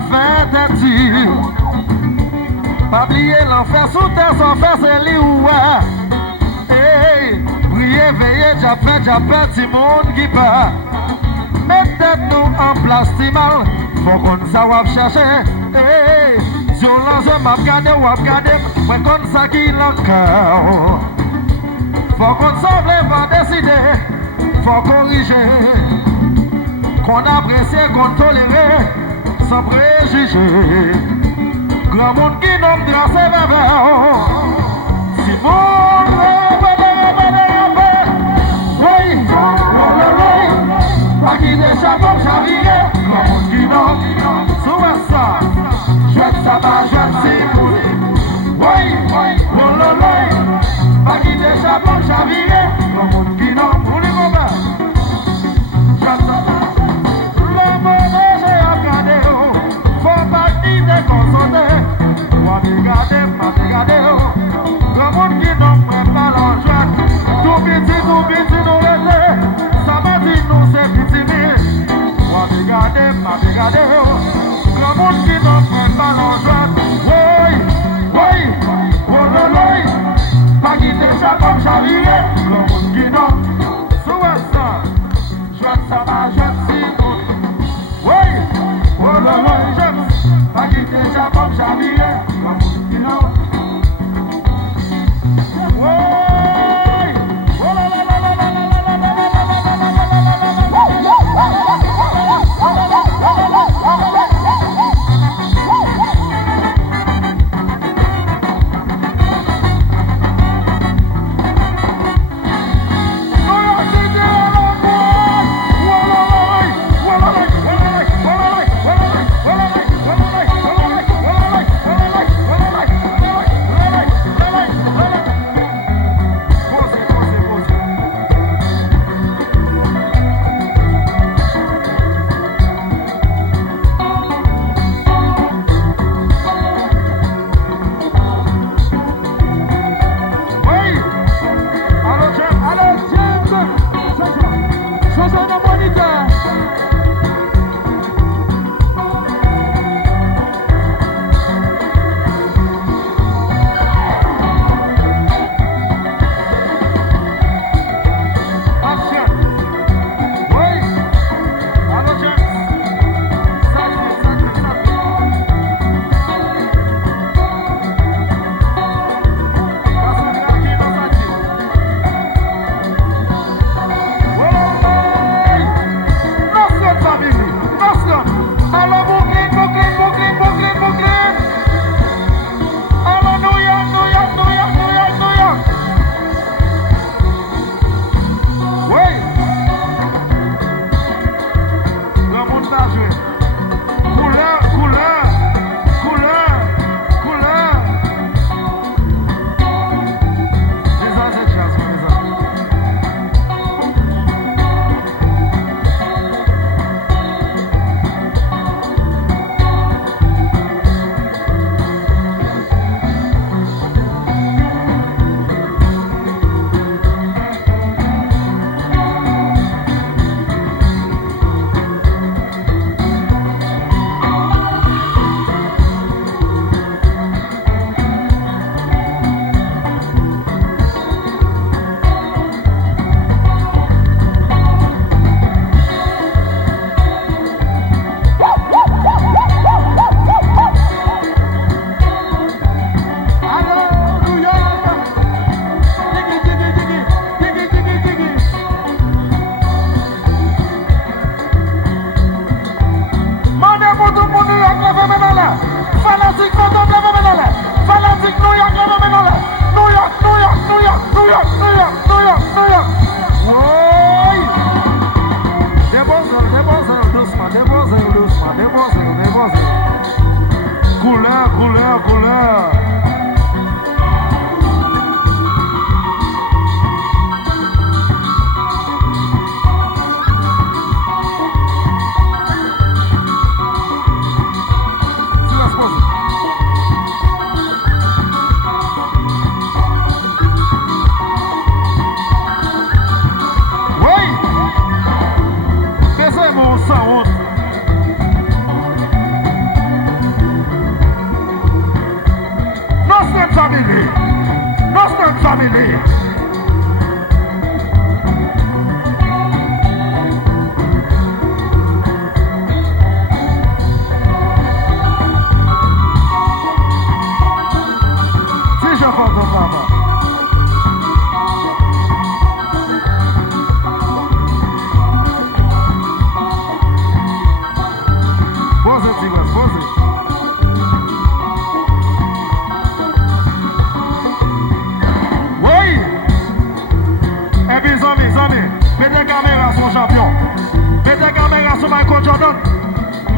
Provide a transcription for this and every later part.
la fête est dit. Pas oublier l'enfer sous terre sans faire c'est lui ou hey, priez, veillez, j'appelle, si monde qui part. Mettez-nous en place, si mal, faut qu'on s'en chercher. Hey, si on lance m'a regardé ou regardé, mais comme ça qui l'encore. Faut qu'on s'en va décider, faut corriger. Qu'on apprécie, qu'on tolère, sans préjugés. Grand monde qui nomme grâce et bébé. Si vous oui, pas qui déjà comme j'avais. Grand monde qui nomme sous ça. Jouette ça va, jouette si. Oui, pas qui déjà comme j'avais. Grand monde qui nomme pour les moments. Jouette ça va. Faut pas qu'il te console. Moi regarder, le monde qui n'en prend pas l'enjeu. Tout petit, nous laisser. Ça m'a dit nous c'est petit. Moi regarder, le monde qui n'en prend pas l'enjeu. Oui, pas qu'il déjà comme j'avais. Le monde qui n'en sous ça. Jouette ça va, jouette si. Pas qui déjà comme j'avais, you know.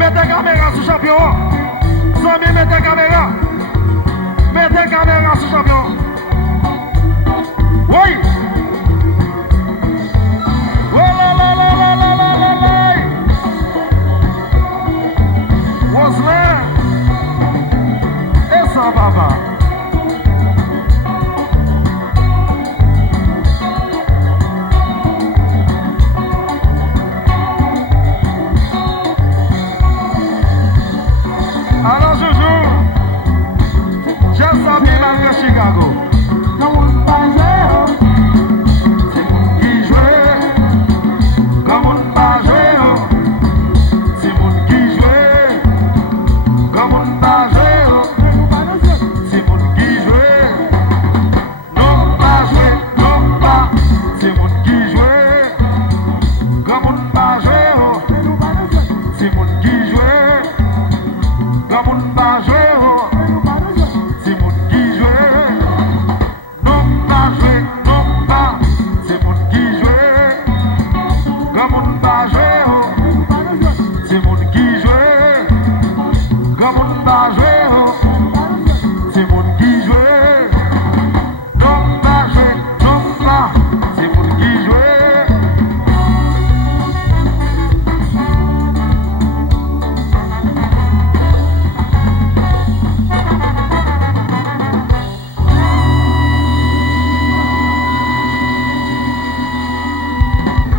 mettez caméra sur champion. Zami, mettez caméra. Mettez caméra sur champion. Oui.